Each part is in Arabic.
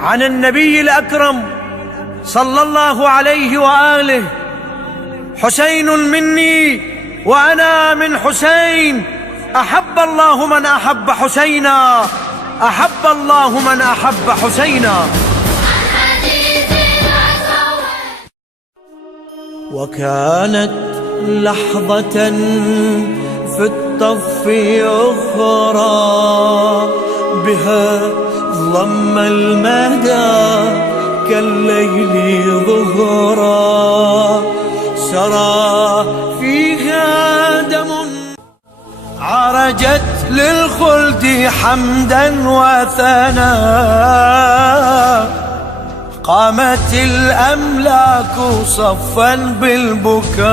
عن النبي الأكرم صلى الله عليه وآله: حسين مني وأنا من حسين، أحب الله من أحب حسينا، أحب الله من أحب حسينا. وكانت لحظة في الطف أخرى، بها ضم المهدى كالليل ظهرا، سرى فيها دم عرجت للخلد حمدا وثناء، قامت الأملاك صفا بالبكاء،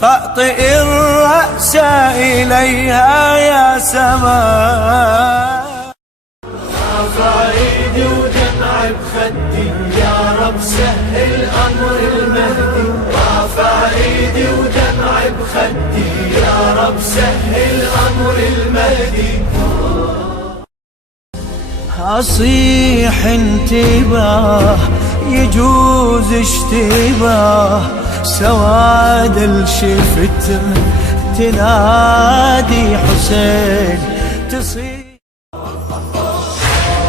طأطئ الرأس إليها يا سماء. رافع ايدي ودمع بخدي، يا رب سهل أمر المهدي. رافع ايدي ودمع بخدي، يا رب سهل أمر المهدي. أصيح انتباه يجوز اشتباه، سواد الشفت تنادي حسين تصيح.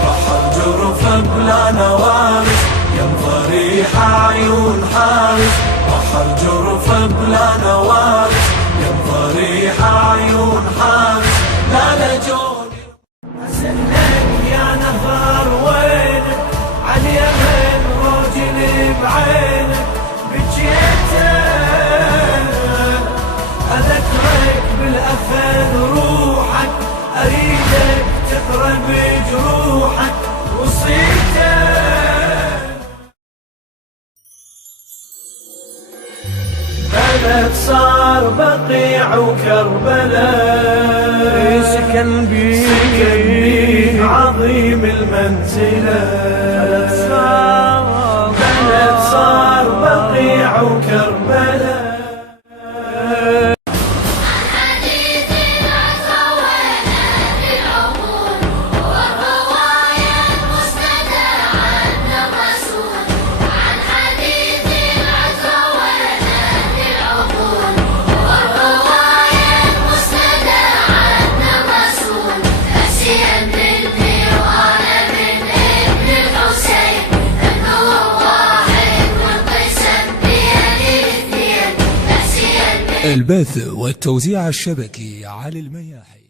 بحر جرف بلا نوارس، ينظري عيون حارس. بحر جرف بلا نوارس، ينظري عيون حارس. لا لجوني أسألك يا نهار وينك، عاليمن راجلي بعينك بجيتك. أذكرك بالأخذ روحك، أريدك تقرأ بجروحك وصيتك. بلد صار بقيع وكربلاء، سكن بيه عظيم المنزلة. بلد صار بقيع وكربلاء. البث والتوزيع الشبكي على المياحي.